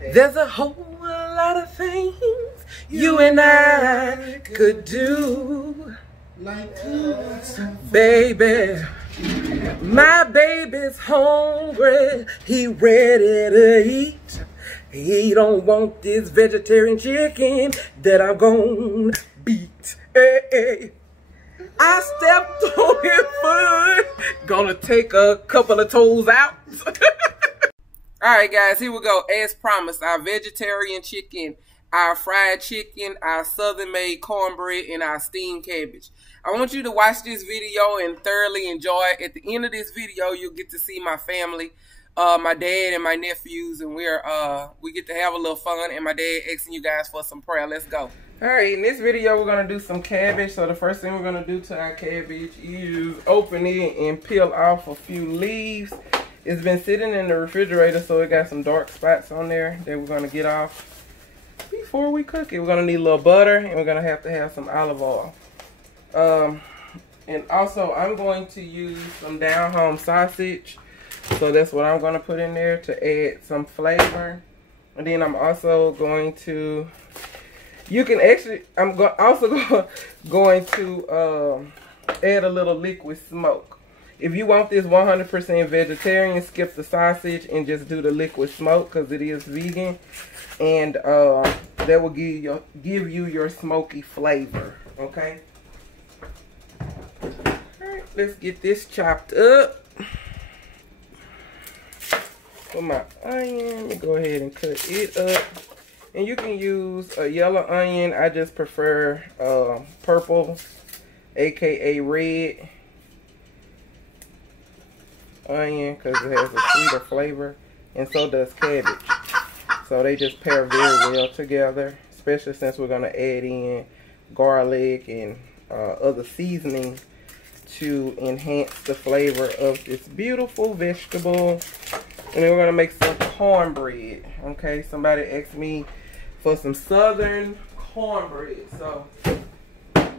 There's a whole lot of things you and I could do. Like baby, my baby's hungry. He ready to eat. He don't want this vegetarian chicken that I'm gonna beat. Hey, hey. I stepped on his foot. Gonna take a couple of toes out. Alright guys, here we go. As promised, our vegetarian chicken, our fried chicken, our southern made cornbread, and our steamed cabbage. I want you to watch this video and thoroughly enjoy it. At the end of this video, you'll get to see my family, my dad and my nephews, and we get to have a little fun, and my dad asking you guys for some prayer. Let's go. Alright, in this video, we're going to do some cabbage. So the first thing we're going to do to our cabbage is open it and peel off a few leaves. It's been sitting in the refrigerator, so it got some dark spots on there that we're going to get off before we cook it. We're going to need a little butter, and we're going to have some olive oil. And also, I'm going to use some down-home sausage. So that's what I'm going to put in there to add some flavor. And then I'm also going to... I'm also going to add a little liquid smoke. If you want this 100% vegetarian, skip the sausage and just do the liquid smoke because it is vegan. And that will give you your smoky flavor, okay? Alright, let's get this chopped up. For my onion, go ahead and cut it up. And you can use a yellow onion. I just prefer purple, aka red onion, because it has a sweeter flavor, and so does cabbage. So they just pair very well together, especially since we're going to add in garlic and other seasoning to enhance the flavor of this beautiful vegetable. And then we're going to make some cornbread. Okay, somebody asked me for some southern cornbread. So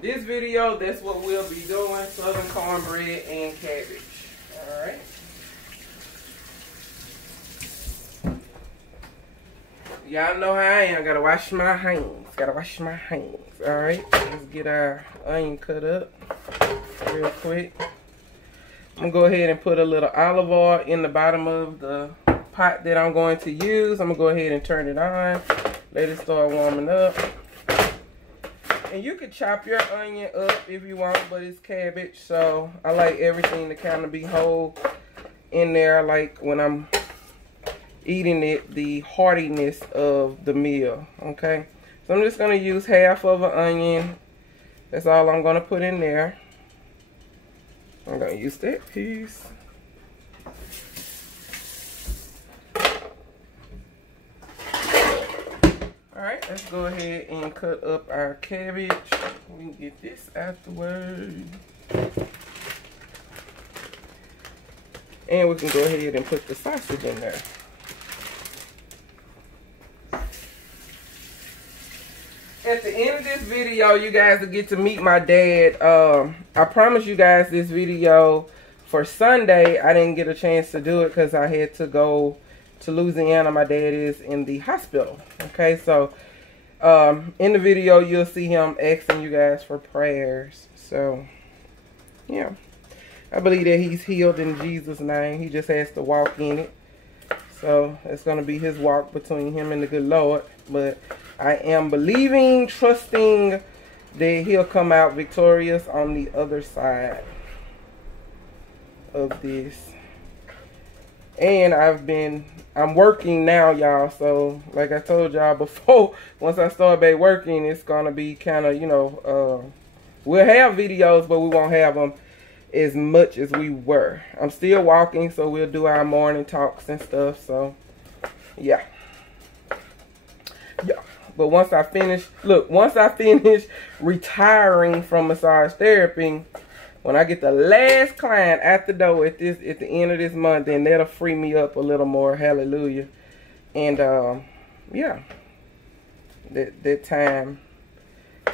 this video, that's what we'll be doing, southern cornbread and cabbage. Alright. Y'all know how I am. Gotta wash my hands. Alright. Let's get our onion cut up real quick. I'm gonna go ahead and put a little olive oil in the bottom of the pot that I'm going to use. I'm gonna go ahead and turn it on. Let it start warming up. And you can chop your onion up if you want, but it's cabbage, so I like everything to kind of be whole in there. I like when I'm eating it, the heartiness of the meal, okay? So I'm just going to use half of an onion. That's all I'm going to put in there. I'm going to use that piece. Alright, let's go ahead and cut up our cabbage. We can get this out the way. And we can go ahead and put the sausage in there. At the end of this video, you guys will get to meet my dad. I promised you guys this video for Sunday. I didn't get a chance to do it because I had to go to Louisiana. My dad is in the hospital. Okay, so in the video, you'll see him asking you guys for prayers. So, yeah. I believe that he's healed in Jesus' name. He just has to walk in it. So, it's going to be his walk between him and the good Lord. But I am believing, trusting that he'll come out victorious on the other side of this. And I'm working now, y'all. So, like I told y'all before, once I start back working, it's going to be kind of, you know, we'll have videos, but we won't have them as much as we were. I'm still walking, so we'll do our morning talks and stuff. So, yeah. Yeah. But once I finish retiring from massage therapy, when I get the last client at the door at the end of this month, then that'll free me up a little more. Hallelujah. And yeah, that time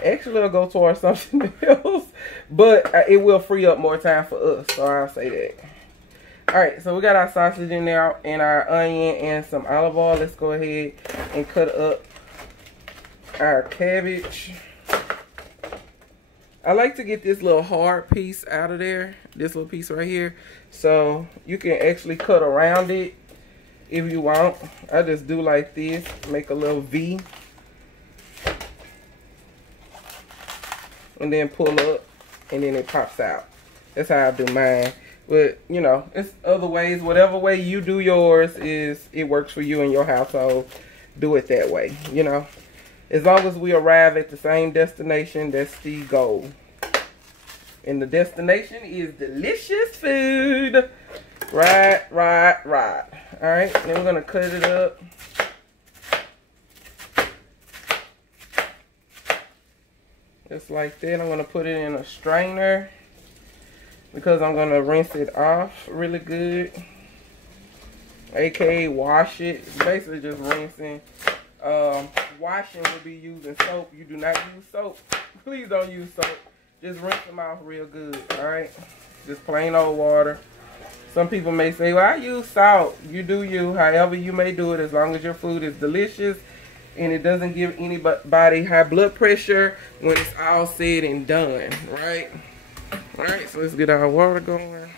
actually it'll go towards something else, but it will free up more time for us. So I'll say that. Alright, so we got our sausage in there and our onion and some olive oil. Let's go ahead and cut up our cabbage. I like to get this little hard piece out of there, this little piece right here, so you can actually cut around it if you want. I just do like this, make a little V, and then pull up, and then it pops out. That's how I do mine. But, you know, it's other ways. Whatever way you do yours is, it works for you and your household. Do it that way, you know. As long as we arrive at the same destination, that's the goal. And the destination is delicious food. Right. Alright, then we're going to cut it up. Just like that. I'm going to put it in a strainer because I'm going to rinse it off really good. AKA wash it. It's basically just rinsing. Washing will be using soap. You do not use soap. Please don't use soap. Just rinse them off real good. Alright? Just plain old water. Some people may say, well, I use salt. You do you. However you may do it, as long as your food is delicious and it doesn't give anybody high blood pressure when it's all said and done. Right? Alright, so let's get our water going.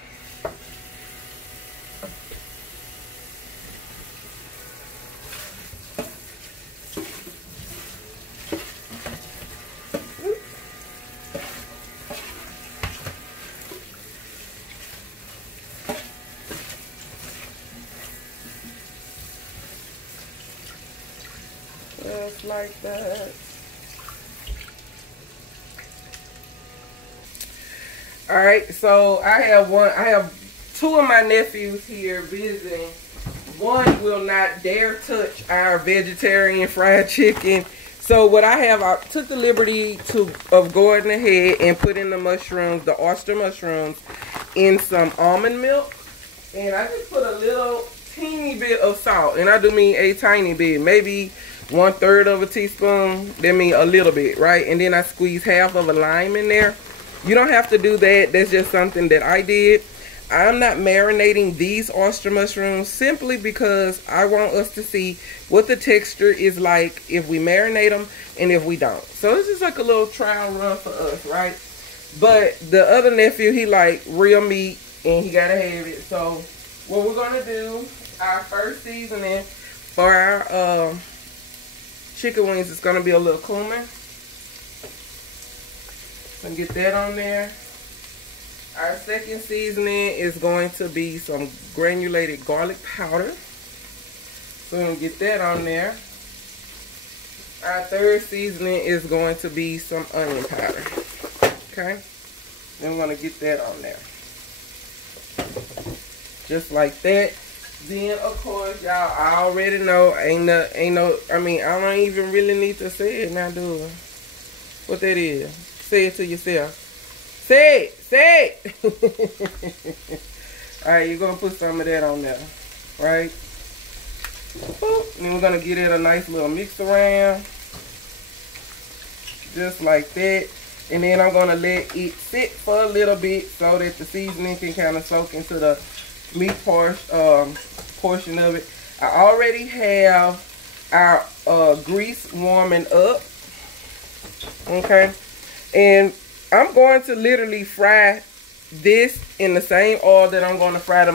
Just like that. Alright, so I have two of my nephews here visiting. One will not dare touch our vegetarian fried chicken. So what I have, I took the liberty of going ahead and putting the mushrooms, the oyster mushrooms, in some almond milk. And I just put a little teeny bit of salt. And I do mean a tiny bit, maybe 1/3 of a teaspoon. That means a little bit, right? And then I squeeze half of a lime in there. You don't have to do that. That's just something that I did. I'm not marinating these oyster mushrooms simply because I want us to see what the texture is like if we marinate them and if we don't. So this is like a little trial run for us, right? But the other nephew, he like real meat and he gotta have it. So what we're gonna do, our first seasoning for our chicken wings is gonna be a little cumin. So get that on there. Our second seasoning is going to be some granulated garlic powder. So we're gonna get that on there. Our third seasoning is going to be some onion powder. Okay? Then we're gonna get that on there. Just like that. Then of course y'all already know I don't even really need to say it now, do I? What that is. Say it to yourself. Say it. Alright, you're gonna put some of that on there. Right? Boop. And then we're gonna get it a nice little mix around. Just like that. And then I'm gonna let it sit for a little bit so that the seasoning can kind of soak into the meat portion of it. I already have our grease warming up. Okay. And I'm going to literally fry this in the same oil that I'm going to fry the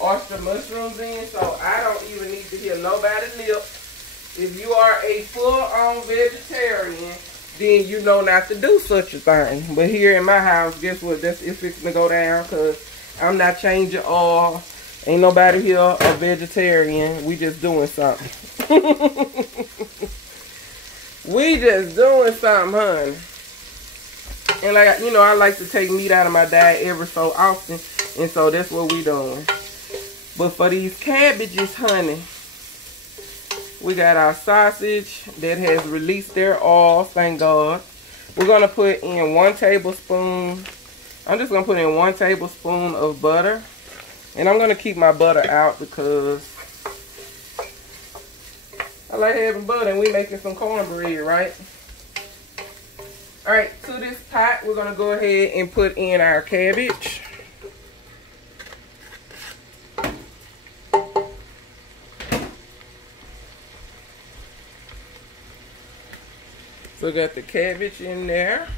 oyster mushrooms in. So I don't even need to hear nobody's lips. If you are a full-on vegetarian, then you know not to do such a thing. But here in my house, guess what? It's fixing to go down because I'm not changing oil. Ain't nobody here a vegetarian. We just doing something. We just doing something, honey. And like, you know, I like to take meat out of my diet ever so often. And so that's what we doing. But for these cabbages, honey, we got our sausage that has released their oil, thank God. We're going to put in 1 tablespoon. I'm just going to put in 1 tablespoon of butter. And I'm going to keep my butter out because I like having butter and we making some cornbread, right? Alright, to this pot, we're going to go ahead and put in our cabbage. So we got the cabbage in there.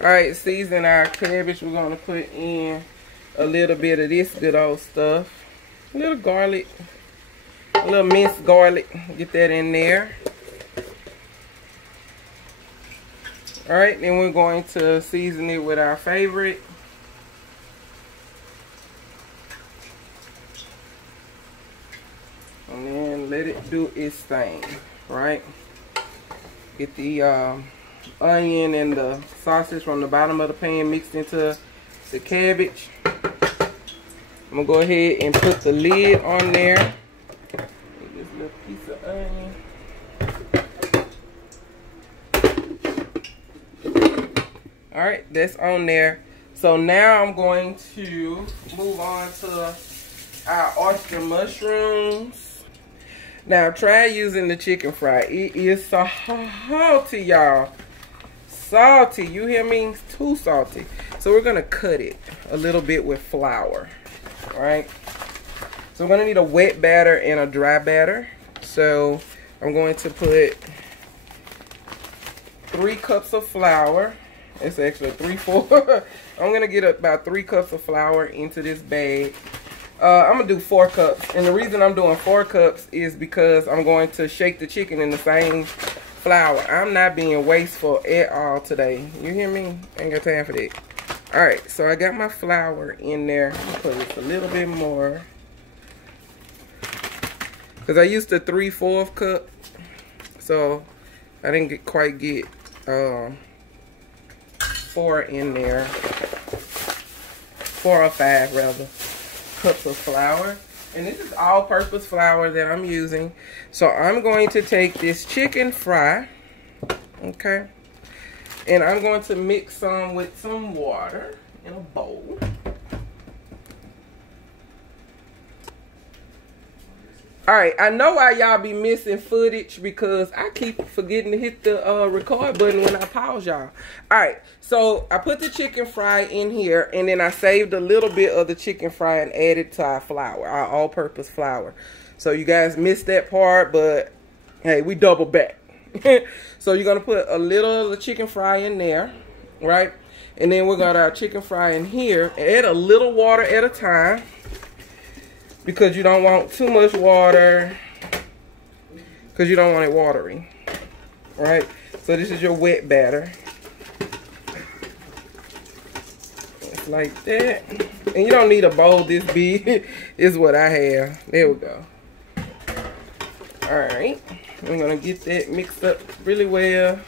All right, season our cabbage. We're gonna put in a little bit of this good old stuff. A little garlic, a little minced garlic. Get that in there. All right, then we're going to season it with our favorite. And then let it do its thing, right? Get the onion and the sausage from the bottom of the pan mixed into the cabbage. I'm gonna go ahead and put the lid on there. Get this little piece of onion. All right, that's on there. So now I'm going to move on to our oyster mushrooms. Now try using the chicken fry. It is so salty, y'all. Salty, you hear me? It's too salty. So we're gonna cut it a little bit with flour. All right. So we're gonna need a wet batter and a dry batter. So I'm going to put 3 cups of flour. It's actually 3/4. I'm gonna get about 3 cups of flour into this bag. I'm gonna do 4 cups, and the reason I'm doing 4 cups is because I'm going to shake the chicken in the same flour. I'm not being wasteful at all today. You hear me? Ain't got time for that. All right, so I got my flour in there. Put just a little bit more, because I used the 3/4 cup, so I didn't quite get 4 in there, 4 or 5 rather, cups of flour. And this is all-purpose flour that I'm using. So I'm going to take this chicken fry, okay, and I'm going to mix some with some water in a bowl. All right, I know why y'all be missing footage, because I keep forgetting to hit the record button when I pause y'all. All right, so I put the chicken fry in here, and then I saved a little bit of the chicken fry and added to our flour, our all-purpose flour. So you guys missed that part, but hey, we double back. So you're gonna put a little of the chicken fry in there, right? And then we got our chicken fry in here. Add a little water at a time, because you don't want too much water, because you don't want it watery. All right, so this is your wet batter. Just like that. And you don't need a bowl this big. Is what I have. There we go. All right, we're gonna get that mixed up really well.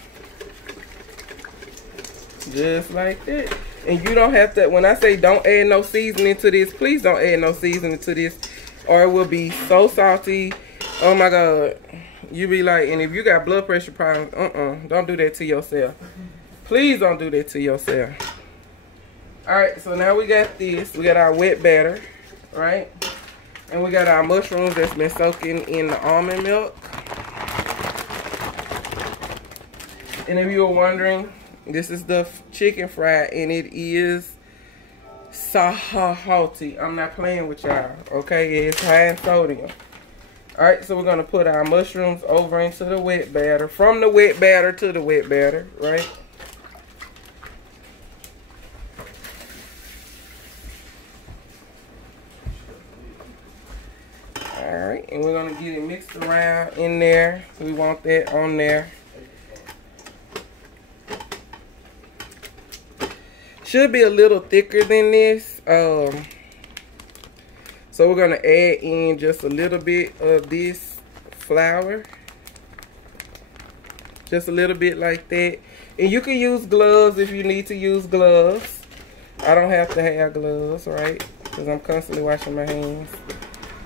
Just like that. And you don't have to, when I say don't add no seasoning to this, please don't add no seasoning to this, or it will be so salty. Oh my God. You be like, and if you got blood pressure problems, don't do that to yourself. Please don't do that to yourself. All right, so now we got this. We got our wet batter, right? And we got our mushrooms that's been soaking in the almond milk. And if you were wondering, this is the chicken fry, and it is salty. I'm not playing with y'all, okay? It's high in sodium. All right, so we're gonna put our mushrooms over into the wet batter, from the wet batter to the wet batter, right? All right, and we're gonna get it mixed around in there. We want that on there. Should be a little thicker than this. So we're gonna add in just a little bit of this flour. Just a little bit like that. And you can use gloves if you need to use gloves. I don't have to have gloves, right? Because I'm constantly washing my hands.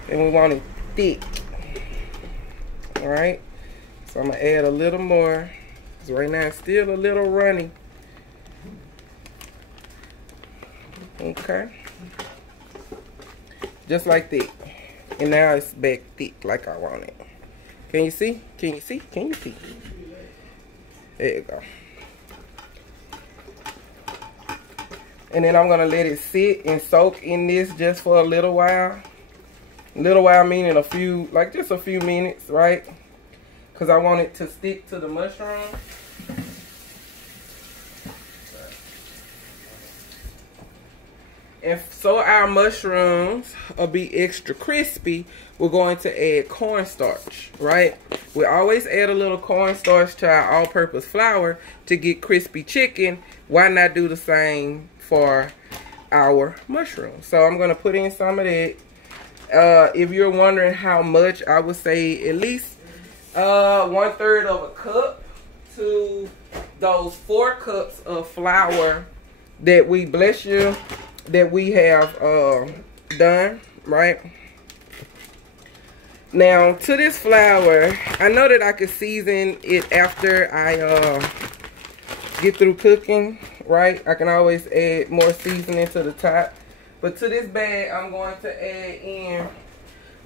And we want it thick. All right? So I'm gonna add a little more. Because right now it's still a little runny. Okay, just like that. And now it's back thick like I want it. Can you see? Can you see? Can you see? There you go. And then I'm gonna let it sit and soak in this just for a little while. A little while meaning a few, like just a few minutes, right? Because I want it to stick to the mushroom. And so our mushrooms will be extra crispy, we're going to add cornstarch, right? We always add a little cornstarch to our all-purpose flour to get crispy chicken. Why not do the same for our mushrooms? So I'm going to put in some of that. If you're wondering how much, I would say at least 1/3 of a cup to those 4 cups of flour that we, bless you, that we have done, right? Now, to this flour, I know that I could season it after I get through cooking, right? I can always add more seasoning to the top. But to this bag, I'm going to add in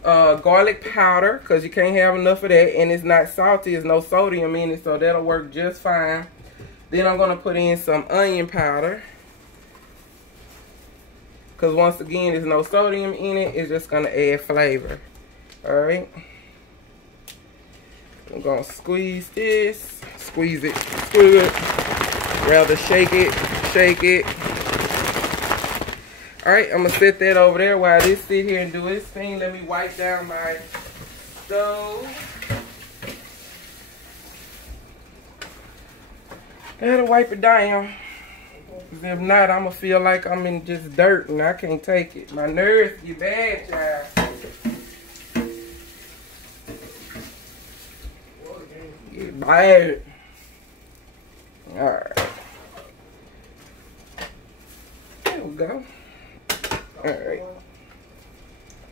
garlic powder, because you can't have enough of that, and it's not salty, there's no sodium in it, so that'll work just fine. Then I'm going to put in some onion powder, because once again, there's no sodium in it. It's just going to add flavor. Alright. I'm going to squeeze this. Squeeze it. Squeeze it. Rather shake it. Shake it. Alright, I'm going to set that over there while this sit here and do its thing. Let me wipe down my stove. Gotta wipe it down. If not, I'm going to feel like I'm in just dirt and I can't take it. My nerves get bad, child. Get bad. Alright. There we go. Alright.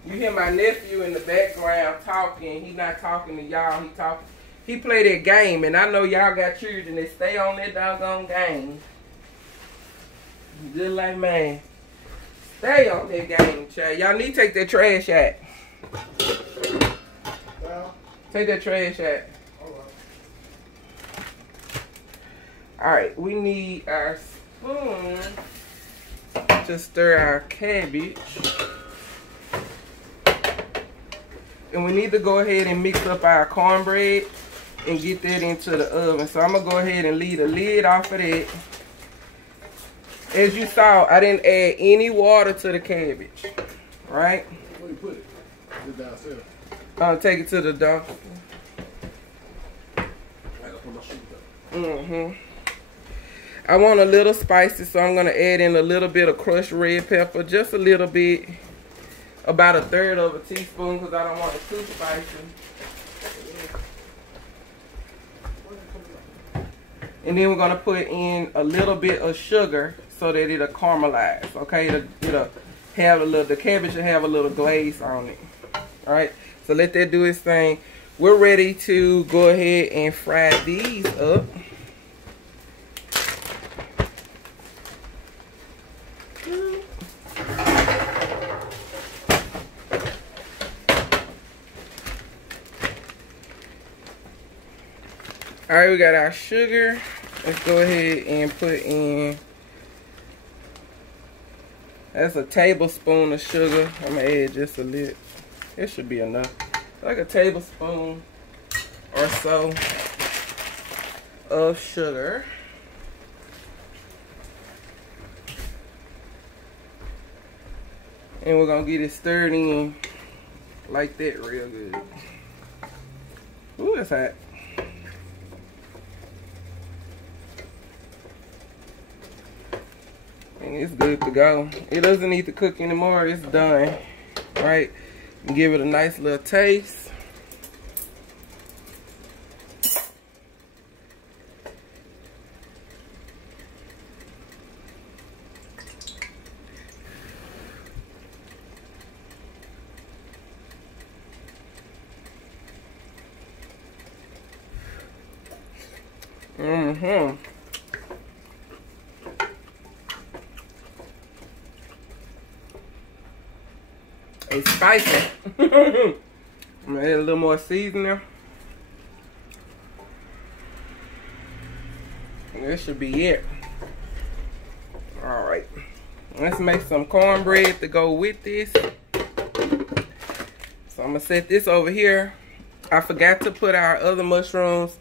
You hear my nephew in the background talking. He's not talking to y'all. He play that game. And I know y'all got children that stay on that doggone game. Just like, man, stay on that game, child. Y'all need to take that trash out. Take that trash out. Alright, we need our spoon to stir our cabbage. And we need to go ahead and mix up our cornbread and get that into the oven. So I'm going to go ahead and leave the lid off of that. As you saw, I didn't add any water to the cabbage, right? Where you put it? Is it downstairs? I'll take it to the dump. I gotta put my shoes up. I want a little spicy, so I'm going to add in a little bit of crushed red pepper, just a little bit, about 1/3 of a teaspoon, because I don't want it too spicy. And then we're going to put in a little bit of sugar so that it'll caramelize, okay? It'll have a little, the cabbage will have a little glaze on it. All right, so let that do its thing. We're ready to go ahead and fry these up. All right, we got our sugar. Let's go ahead and put in, that's a tablespoon of sugar. I'm gonna add just a little. It should be enough. Like a tablespoon or so of sugar. And we're gonna get it stirred in like that real good. Ooh, that's hot. And it's good to go. It doesn't need to cook anymore. It's done. Right? And give it a nice little taste. It's spicy. I'm gonna add a little more seasoning. And this should be it. Alright. Let's make some cornbread to go with this. So I'm gonna set this over here. I forgot to put our other mushrooms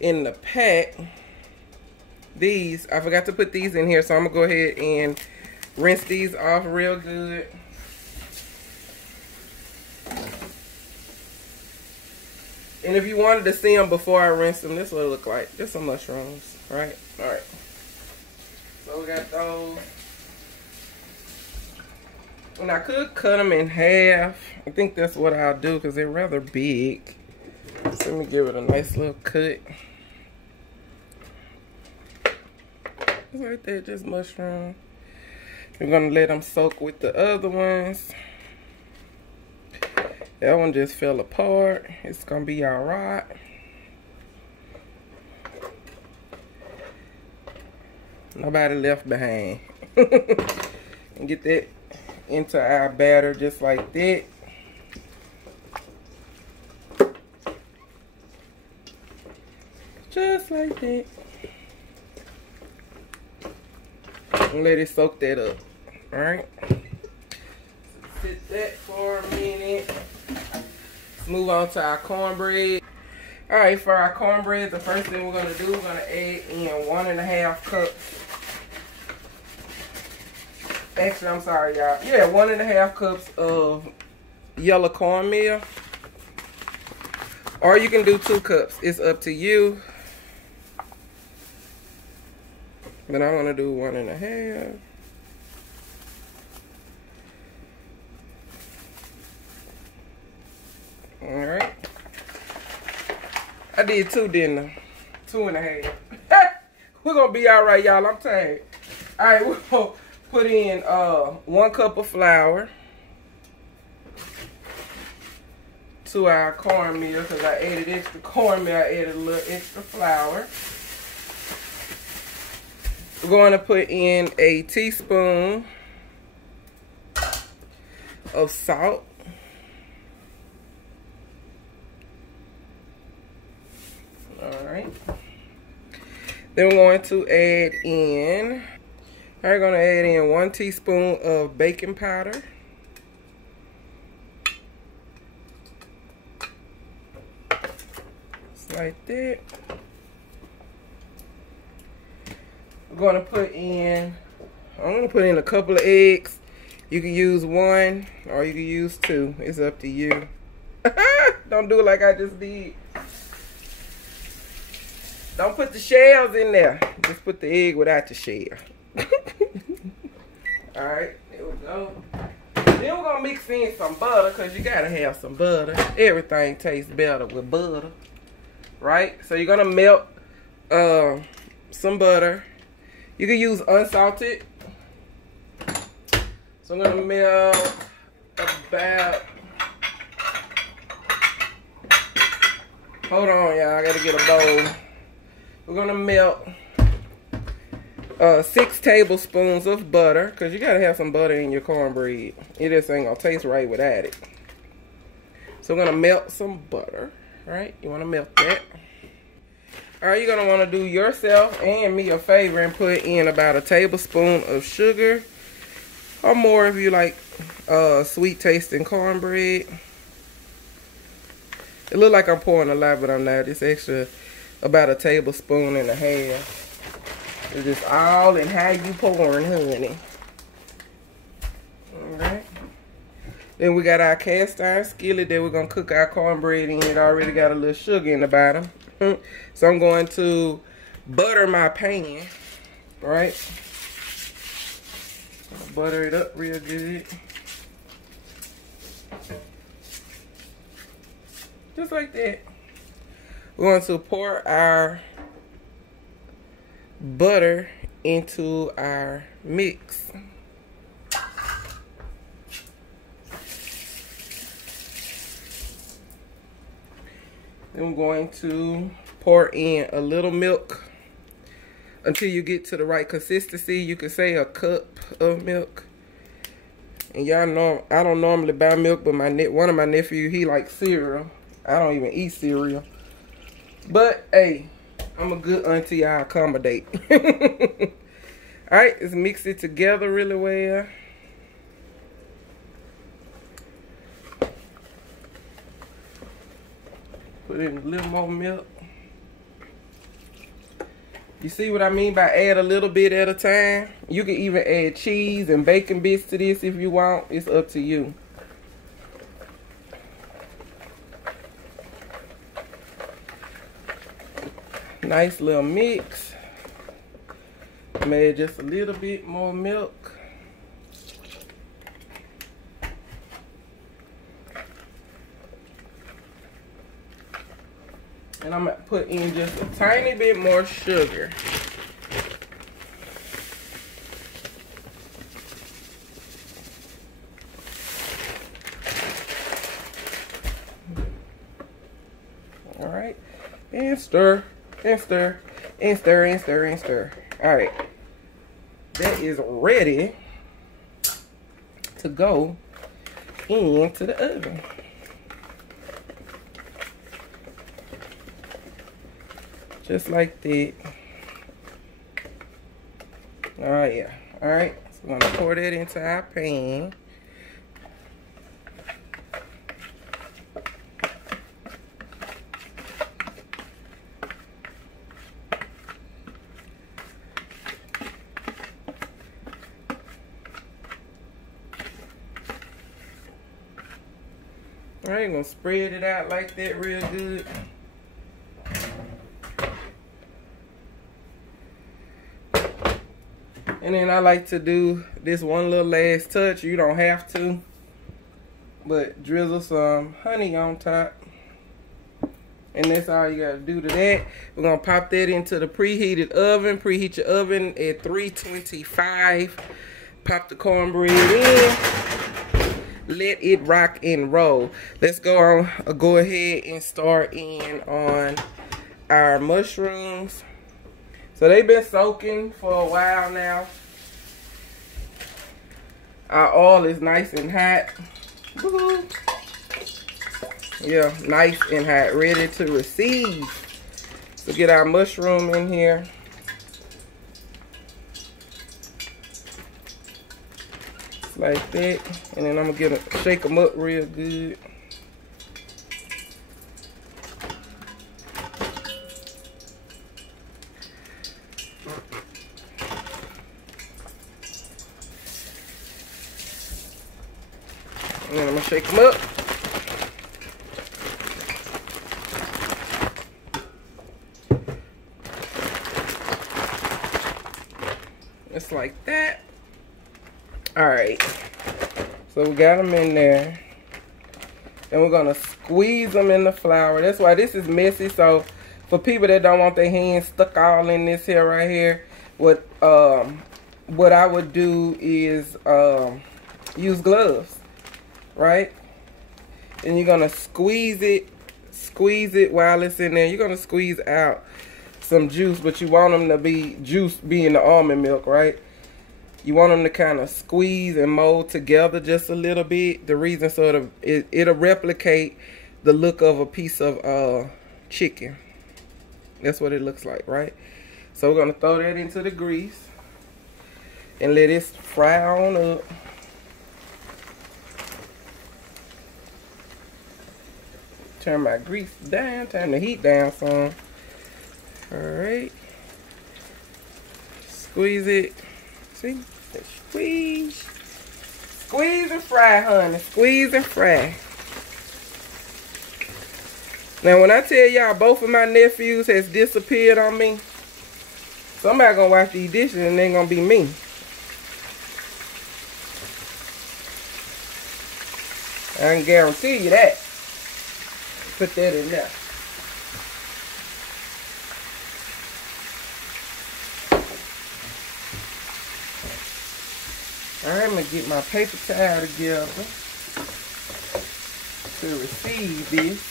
in the pack. I forgot to put these in here, so I'm gonna go ahead and Rinse these off real good. And if you wanted to see them before I rinse them, this is what it look like. Just some mushrooms, right? All right. So we got those. And I could cut them in half. I think that's what I'll do because they're rather big. So let me give it a nice little cut. Just like that, just mushroom. We're gonna let them soak with the other ones. That one just fell apart. It's gonna be all right. Nobody left behind. And get that into our batter just like that. Just like that. And let it soak that up. Alright. Sit that for a minute. Let's move on to our cornbread. Alright, for our cornbread, the first thing we're going to do, we're going to add in 1.5 cups. Actually, I'm sorry, y'all. Yeah, 1.5 cups of yellow cornmeal. Or you can do 2 cups. It's up to you. But I'm going to do 1.5. Alright. I did 2, didn't I? 2.5. We're going to be alright, y'all. I'm tired. Alright, we're going to put in 1 cup of flour to our cornmeal because I added extra cornmeal. I added a little extra flour. We're going to put in a teaspoon of salt. Alright. Then we're going to add in, we're going to add in 1 teaspoon of baking powder. Just like that. We're going to put in, I'm going to put in a couple of eggs. You can use 1 or you can use 2. It's up to you. Don't do it like I just did. Don't put the shells in there. Just put the egg without the shell. Alright, there we go. Then we're going to mix in some butter because you got to have some butter. Everything tastes better with butter. Right? So you're going to melt some butter. You can use unsalted. So I'm going to melt about... Hold on, y'all. I got to get a bowl. We're going to melt 6 tablespoons of butter. Because you got to have some butter in your cornbread. It just ain't going to taste right without it. So we're going to melt some butter. Right? You want to melt that. Alright, you're going to want to do yourself and me a favor and put in about a tablespoon of sugar. Or more if you like sweet tasting cornbread. It looks like I'm pouring a lot, but I'm not. It's extra about a tablespoon and a half. It's just all in how you pouring, honey. Alright. Then we got our cast iron skillet that we're going to cook our cornbread in. It already got a little sugar in the bottom. So I'm going to butter my pan. Right? Butter it up real good. Just like that. We're going to pour our butter into our mix. Then I'm going to pour in a little milk until you get to the right consistency. You could say a cup of milk. And y'all know I don't normally buy milk, but one of my nephews, he likes cereal. I don't even eat cereal. But, hey, I'm a good auntie. I accommodate. Alright, let's mix it together really well. Put in a little more milk. You see what I mean by add a little bit at a time? You can even add cheese and bacon bits to this if you want. It's up to you. Nice little mix. Add just a little bit more milk. And I'm going to put in just a tiny bit more sugar. All right. And stir, and stir, and stir, and stir, and stir. All right. That is ready to go into the oven. Just like that. Oh yeah. Alright. So we're gonna pour that into our pan. Alright, I'm gonna spread it out like that real good. And then I like to do this one little last touch. You don't have to, but drizzle some honey on top. And that's all you gotta do to that. We're gonna pop that into the preheated oven. Preheat your oven at 325. Pop the cornbread in. Let it rock and roll. Let's go ahead and start in on our mushrooms. So they've been soaking for a while now. Our oil is nice and hot. Woo-hoo. Yeah, nice and hot, ready to receive. So get our mushroom in here. Like that. And then I'm gonna shake them up real good. And then I'm gonna shake them up. Just like that. Alright. So we got them in there. And we're gonna squeeze them in the flour. That's why this is messy. So for people that don't want their hands stuck all in this here right here, what I would do is use gloves. Right? And you're gonna squeeze it while it's in there. You're gonna squeeze out some juice, but you want them to be juice being the almond milk, right? You want them to kind of squeeze and mold together just a little bit. The reason so it'll replicate the look of a piece of chicken. That's what it looks like, right? So we're gonna throw that into the grease and let it fry on up. Turn my grease down, turn the heat down some. Alright. Squeeze it. See? Squeeze. Squeeze and fry, honey. Squeeze and fry. Now, when I tell y'all both of my nephews has disappeared on me, somebody gonna wash these dishes and it ain't gonna be me. I can guarantee you that. Put that in there. Alright, I'm going to get my paper towel together to receive this.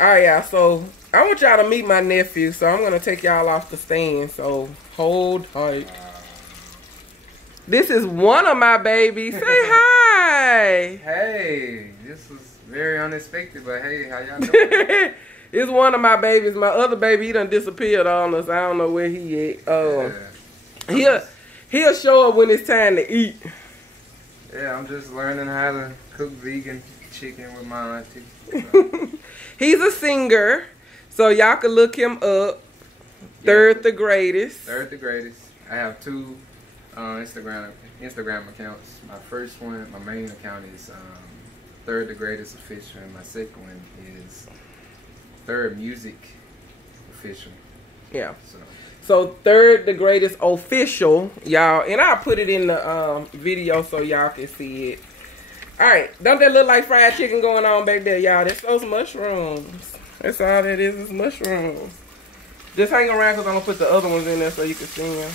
Alright, y'all, so I want y'all to meet my nephew, so I'm going to take y'all off the stand, so hold tight. This is one of my babies. Say hi! Hey, this was very unexpected, but hey, how y'all doing? It's one of my babies. My other baby, he done disappeared on us. I don't know where he at. He'll show up when it's time to eat. Yeah, I'm just learning how to cook vegan chicken with my auntie. So. He's a singer, so y'all can look him up. Third the Greatest. Third the Greatest. I have two Instagram accounts. My first one, my main account is Third the Greatest Official, and my second one is Third Music Official. Yeah. So Third the Greatest Official, y'all, and I'll put it in the video so y'all can see it. All right, don't that look like fried chicken going on back there, y'all? That's those mushrooms. That's all that is mushrooms. Just hang around because I'm gonna put the other ones in there so you can see them.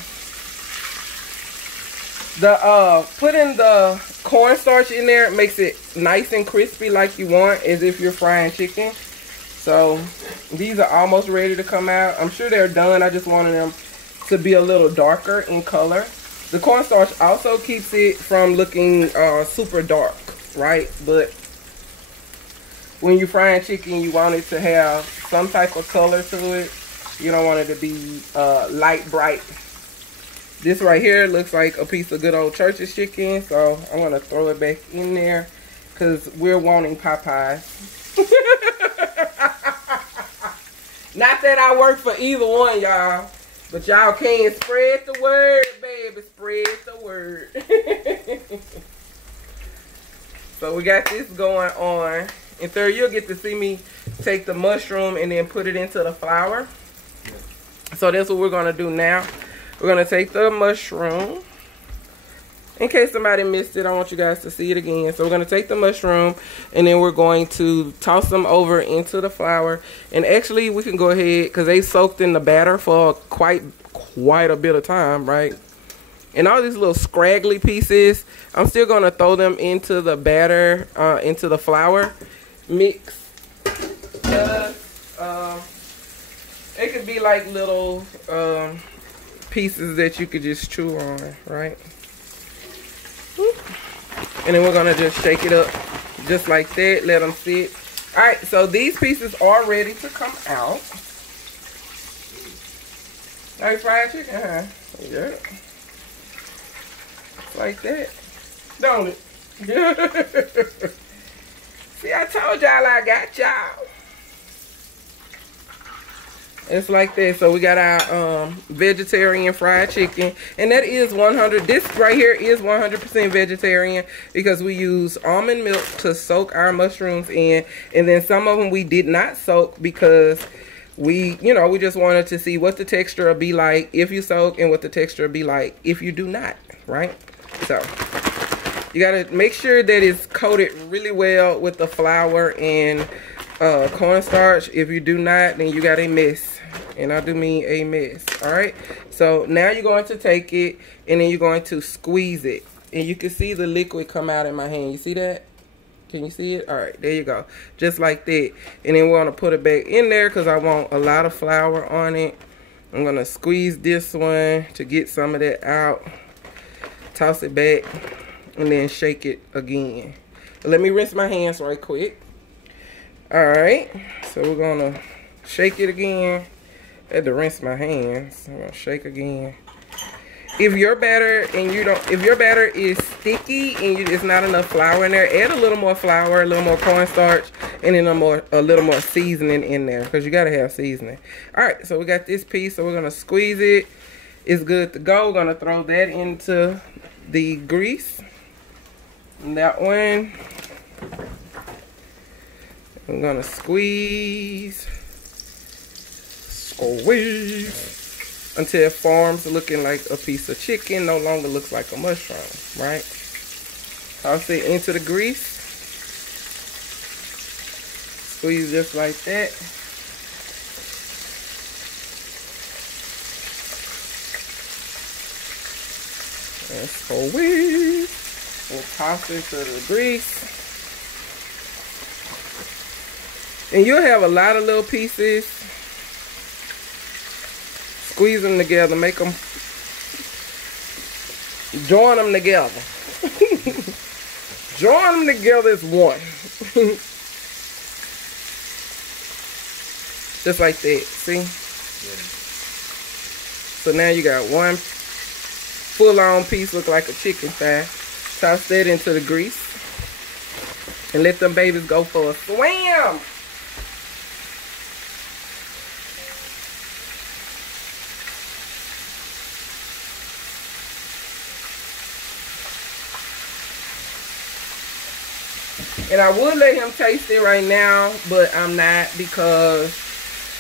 Putting the cornstarch in there makes it nice and crispy like you want, as if you're frying chicken. So these are almost ready to come out. I'm sure they're done. I just wanted them to be a little darker in color. The cornstarch also keeps it from looking super dark, right? But when you're frying chicken, you want it to have some type of color to it. You don't want it to be light bright. This right here looks like a piece of good old Church's chicken, so I'm gonna throw it back in there because we're wanting Popeyes. Not that I work for either one, y'all, but y'all can spread the word, baby. Spread the word. So we got this going on. And third, you'll get to see me take the mushroom and then put it into the flour. So that's what we're going to do now. We're going to take the mushroom. In case somebody missed it, I want you guys to see it again. So we're going to take the mushroom and then we're going to toss them over into the flour. And actually, we can go ahead because they soaked in the batter for quite a bit of time, right? And all these little scraggly pieces, I'm still going to throw them into the batter, into the flour mix. It could be like little pieces that you could just chew on, right? And then we're gonna just shake it up just like that, let them sit. All right, so these pieces are ready to come out. Like fried chicken, huh? Yeah. Like that, don't it? See, I told y'all I got y'all. It's like that. So we got our vegetarian fried chicken, and that is 100. This right here is 100% vegetarian because we use almond milk to soak our mushrooms in, and then some of them we did not soak because we just wanted to see what the texture will be like if you soak and what the texture will be like if you do not, right? So you gotta make sure that it's coated really well with the flour and cornstarch. If you do not, then you got a mess. And I do mean a mess. Alright, so now you're going to take it and then you're going to squeeze it, and you can see the liquid come out in my hand. You see that? Can you see it? Alright, there you go, just like that. And then we're going to put it back in there because I want a lot of flour on it. I'm going to squeeze this one to get some of that out, toss it back, and then shake it again. Let me rinse my hands right quick. Alright, so we're gonna shake it again. I had to rinse my hands. I'm gonna shake again. If your batter is sticky and it's not enough flour in there, add a little more flour, a little more cornstarch, and then a little more seasoning in there because you gotta have seasoning. Alright, so we got this piece, so we're gonna squeeze it. It's good to go. We're gonna throw that into the grease. And that one. I'm gonna squeeze until it forms looking like a piece of chicken, no longer looks like a mushroom, right? Toss it into the grease. Squeeze just like that. And squeeze. We'll toss it into the grease. And you'll have a lot of little pieces. Squeeze them together, make them, join them together. Join them together as one. Just like that, see? Yeah. So now you got one full-on piece, look like a chicken thigh. Toss that into the grease. And let them babies go for a swim. And I would let him taste it right now, but I'm not, because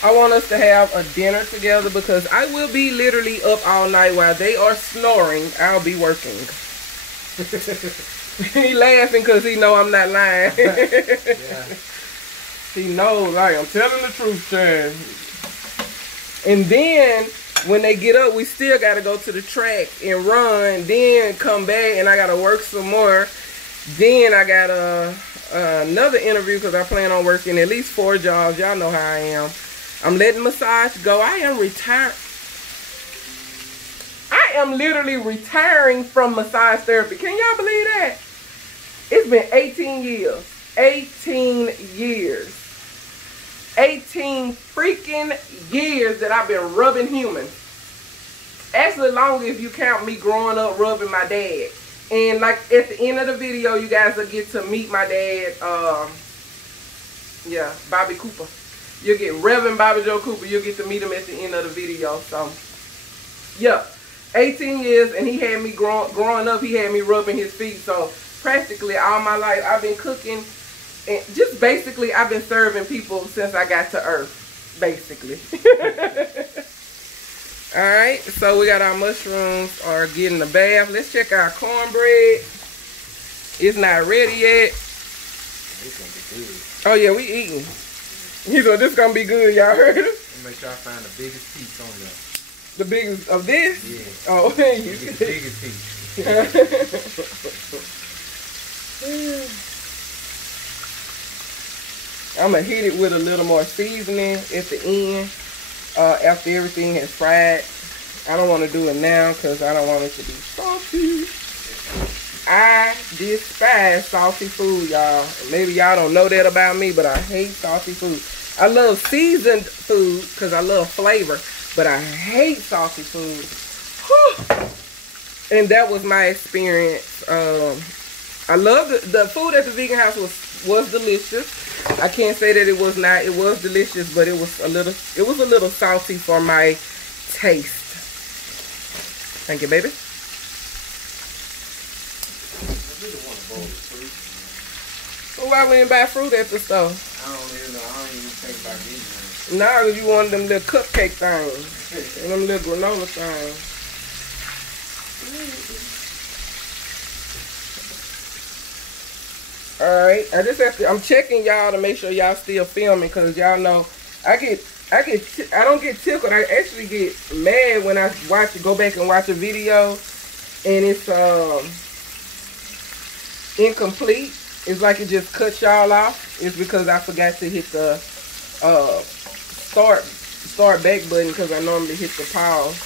I want us to have a dinner together, because I will be literally up all night while they are snoring. I'll be working. He laughing because he know I'm not lying. Yeah. He knows, like, I'm telling the truth, Chad. And then when they get up, we still got to go to the track and run, then come back, and I got to work some more. Then I got another interview, because I plan on working at least 4 jobs. Y'all know how I am. I'm letting massage go. I am retired. I am literally retiring from massage therapy. Can y'all believe that? It's been 18 years. 18 years. 18 freaking years that I've been rubbing humans. Actually, longer if you count me growing up rubbing my dad. And like at the end of the video, you guys will get to meet my dad. Yeah, Bobby Cooper. You'll get Reverend Bobby Joe Cooper. You'll get to meet him at the end of the video. So, yeah, 18 years, and he had me growing up. He had me rubbing his feet. So practically all my life, I've been cooking, and just basically I've been serving people since I got to Earth, basically. All right, so we got our mushrooms are getting the bath. Let's check our cornbread. It's not ready yet. It's gonna be good. Oh yeah, we eating. He said this gonna be good. Y'all heard him? Make sure I find the biggest piece on there. The biggest of this? Yeah. Oh, you The biggest piece. I'm gonna hit it with a little more seasoning at the end. After everything has fried. I don't want to do it now because I don't want it to be salty. I despise salty food, y'all. Maybe y'all don't know that about me, but I hate salty food. I love seasoned food because I love flavor, but I hate salty food. Whew. And that was my experience. I love the food at the vegan house was delicious. I can't say that it was not. It was delicious, but it was a little salty for my taste. Thank you, baby. I really want a bowl of fruit. So why we didn't buy fruit at the store? I don't even know. I don't even think about getting one. Nah, you wanted them little cupcake things and them little granola things. All right, I just have to. I'm checking y'all to make sure y'all still filming, cause y'all know I don't get tickled. I actually get mad when I go back and watch a video, and it's incomplete. It's like it just cuts y'all off. It's because I forgot to hit the start back button, because I normally hit the pause.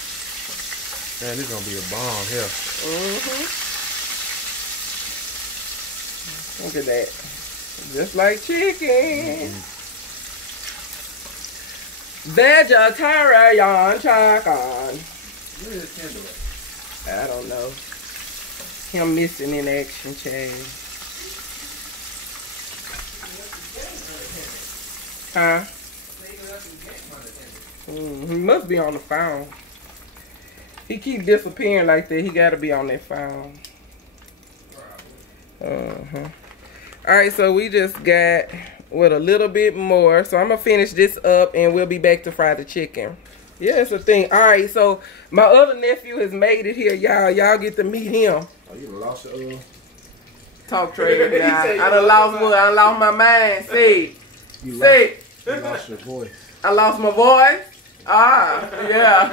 Man, this is gonna be a bomb here. Look at that. Just like chicken. Vegetarian chicken. Where is Timberlake? I don't know. Him missing in action, Chad. Huh? He must be on the phone. He keep disappearing like that. He gotta be on that phone. Alright, so we just got with a little bit more. So I'm gonna finish this up and we'll be back to fry the chicken. Yeah, it's a thing. Alright, so my other nephew has made it here, y'all. Y'all get to meet him. Oh, you lost your Talk trading, y'all. I done lost my mind. Say you it. lost your voice. I lost my voice. Ah, yeah.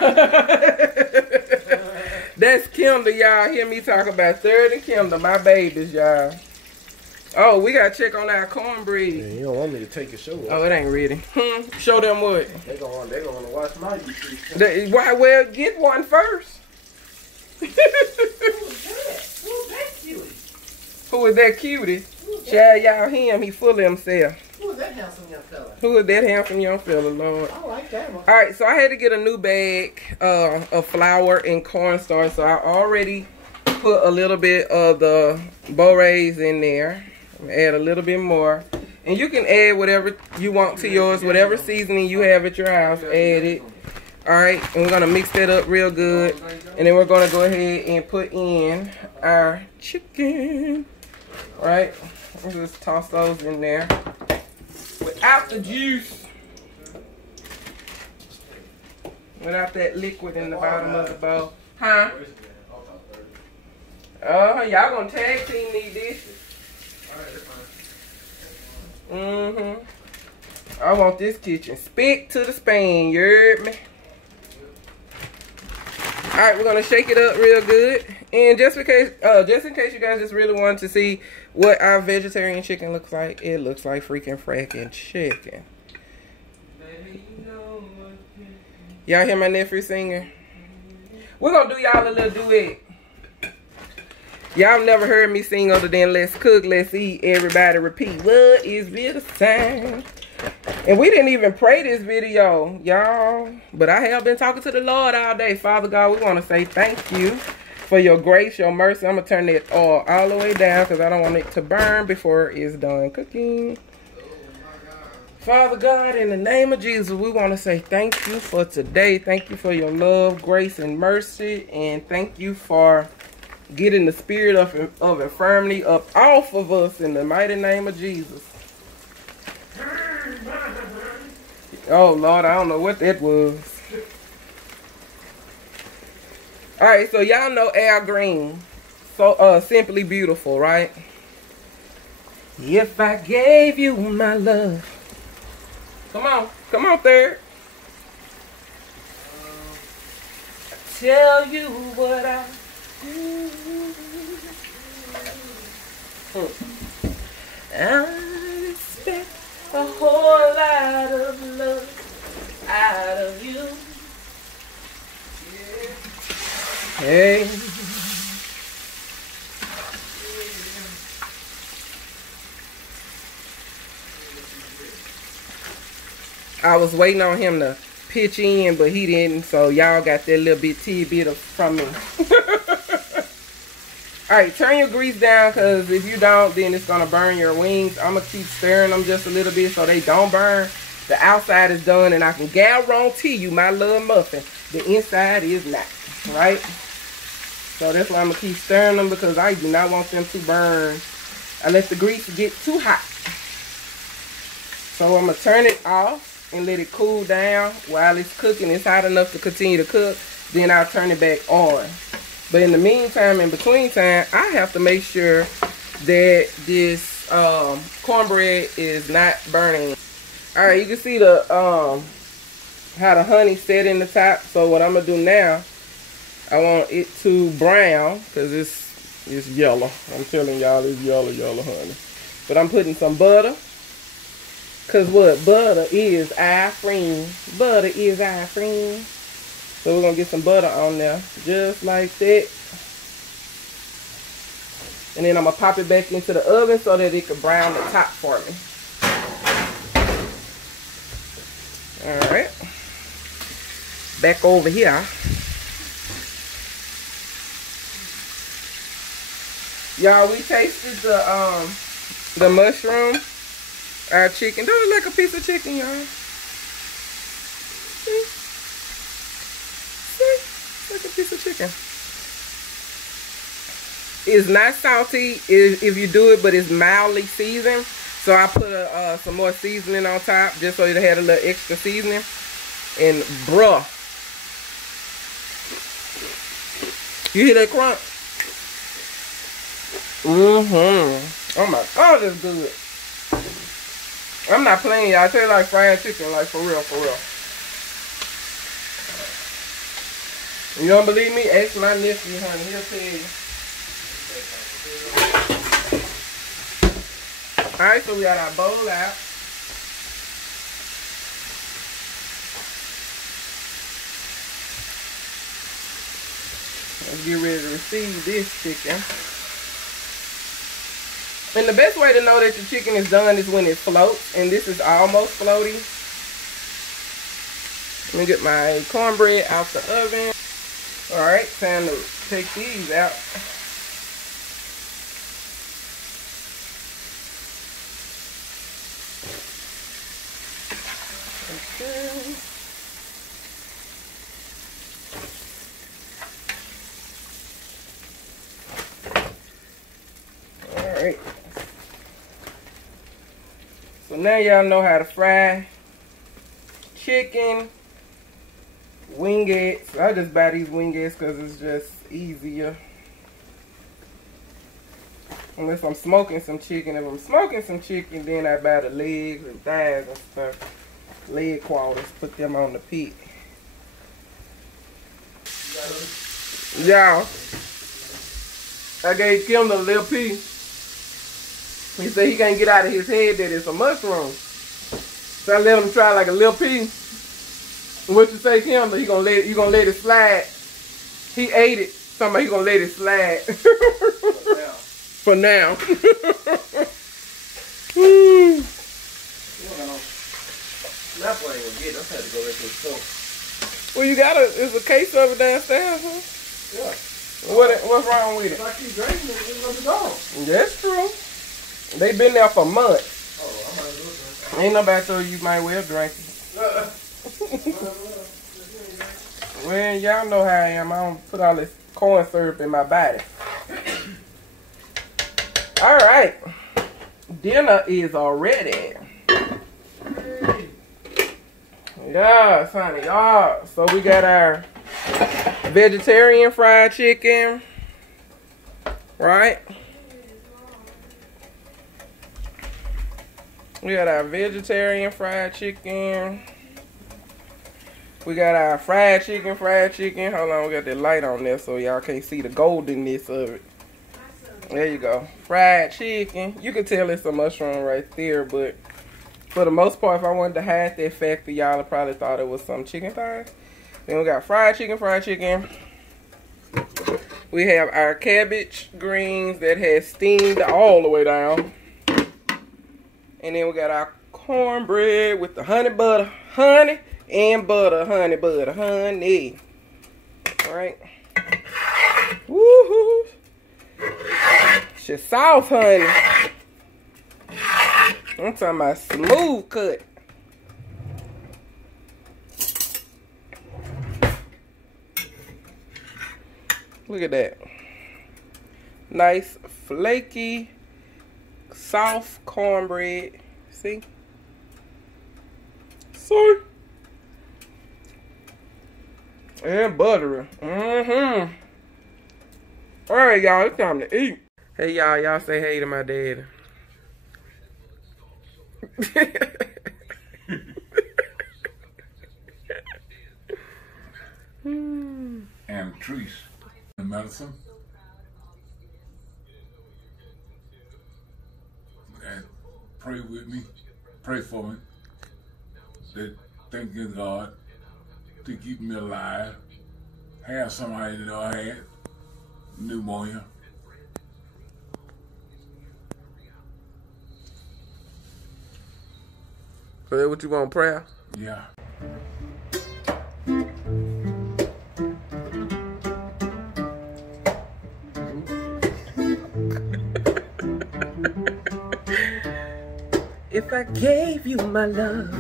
That's Kimda, y'all. Hear me talk about Third and Kimda, my babies, y'all. Oh, we gotta check on our cornbread. Man, you don't want me to take your show off. Oh, it ain't ready. Show them what. They gonna want to watch my YouTube. Well, get one first. Who's that cutie? Who is that cutie? Child, y'all him. He full of himself. Who's that handsome young fella? Who is that handsome young fella, Lord? I like that one. All right, so I had to get a new bag of flour and cornstarch. So I already put a little bit of the borays in there. Add a little bit more. And you can add whatever you want to yours, whatever seasoning you have at your house, add it. Alright, and we're going to mix that up real good. And then we're going to go ahead and put in our chicken. Alright, we'll just toss those in there. Without the juice. Without that liquid in the bottom of the bowl. Huh? Oh, y'all going to tag team these dishes. I want this kitchen spick to the span, you heard me? Alright, we're gonna shake it up real good. And just in case you guys just really wanted to see what our vegetarian chicken looks like, it looks like freaking fracking chicken. Y'all hear my nephew singing? We're gonna do y'all a little duet. Y'all never heard me sing other than let's cook, let's eat, everybody repeat. What is this time? And we didn't even pray this video, y'all. But I have been talking to the Lord all day. Father God, we want to say thank you for your grace, your mercy. I'm going to turn that all the way down because I don't want it to burn before it's done cooking. Father God, in the name of Jesus, we want to say thank you for today. Thank you for your love, grace, and mercy. And thank you for getting the spirit of infirmity up off of us in the mighty name of Jesus. Oh, Lord, I don't know what that was. Alright, so y'all know Al Green. So, Simply Beautiful, right? If I gave you my love. Come on, third. Tell you what I do. I expect a whole lot of love out of you. Hey. I was waiting on him to pitch in, but he didn't, so y'all got that little bit tidbit from me. Alright, turn your grease down, because if you don't, then it's going to burn your wings. I'm going to keep stirring them just a little bit so they don't burn. The outside is done, and I can guarantee you, my little muffin, the inside is not. Right? So that's why I'm going to keep stirring them, because I do not want them to burn unless the grease get too hot. So I'm going to turn it off and let it cool down while it's cooking. It's hot enough to continue to cook. Then I'll turn it back on. But in the meantime, in between time, I have to make sure that this cornbread is not burning. Alright, you can see the how the honey set in the top. So what I'm going to do now, I want it to brown, because it's yellow. I'm telling y'all, it's yellow honey. But I'm putting some butter. Because what? Butter is our friend. Butter is our friend. So we're going to get some butter on there. Just like that. And then I'm going to pop it back into the oven so that it can brown the top for me. Alright. Back over here. Y'all, we tasted the mushroom. Our chicken. That was like a piece of chicken, y'all. See? See? Like a piece of chicken. It's not salty if you do it, but it's mildly seasoned. So I put some more seasoning on top just so it had a little extra seasoning. And bruh. You hear that crunch? Oh my God, that's good. I'm not playing, y'all. I tell you, like fried chicken, like for real, for real. You don't believe me? Ask my nephew, honey. He'll tell you. Alright, so we got our bowl out. Let's get ready to receive this chicken. And the best way to know that your chicken is done is when it floats. And this is almost floaty. Let me get my cornbread out the oven. Alright, time to take these out. Alright. So now y'all know how to fry chicken wingettes. I just buy these wingettes because it's just easier. Unless I'm smoking some chicken. If I'm smoking some chicken, then I buy the legs and thighs and stuff. Leg quarters, put them on the pit. Y'all, I gave Kim the little piece. He said he can't get out of his head that it's a mushroom. So I let him try like a little piece. What you say, Kim? You gonna let it slide? He ate it. Somebody he gonna let it slide. For now. Well, you got is a case of it downstairs, huh? Yeah. What's wrong with it? If I keep drinking it, it's gonna be gone. That's true. They been there for months. Oh, I might as well drink. Ain't nobody told you might well drink it. Well, y'all know how I am. I don't put all this corn syrup in my body. All right. Dinner is already. Yeah, honey. Yeah. So we got our vegetarian fried chicken. Right? We got our vegetarian fried chicken. We got our fried chicken. Hold on, we got the light on there so y'all can't see the goldenness of it. There you go. Fried chicken. You can tell it's a mushroom right there, but for the most part, if I wanted to hide that fact, y'all probably thought it was some chicken thighs. Then we got fried chicken. We have our cabbage greens that has steamed all the way down. And then we got our cornbread with the honey and butter. Honey. Alright. Woohoo. It's your sauce, honey. I'm talking about smooth cut. Look at that. Nice, flaky, soft cornbread. See? Sorry. And buttery. Mm-hmm. Alright, y'all, it's time to eat. Hey, y'all say hey to my dad. And trees and medicine. And pray with me. Pray for me. That thanking God to keep me alive. Have somebody that I had pneumonia. So that what you want, prayer? Yeah. If I gave you my love,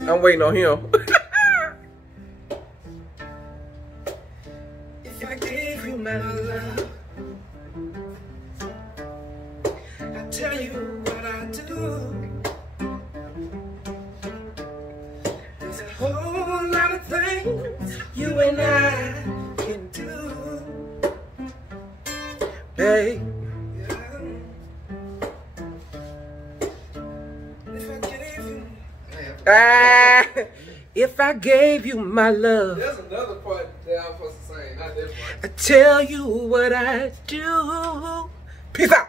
I'm waiting on him. If I gave you my love, I'll tell you what I do. There's a whole lot of things you and I can do. Hey, if I gave you my love, There's another part that I'm supposed to sing, not that part. I tell you what I do. Peace out.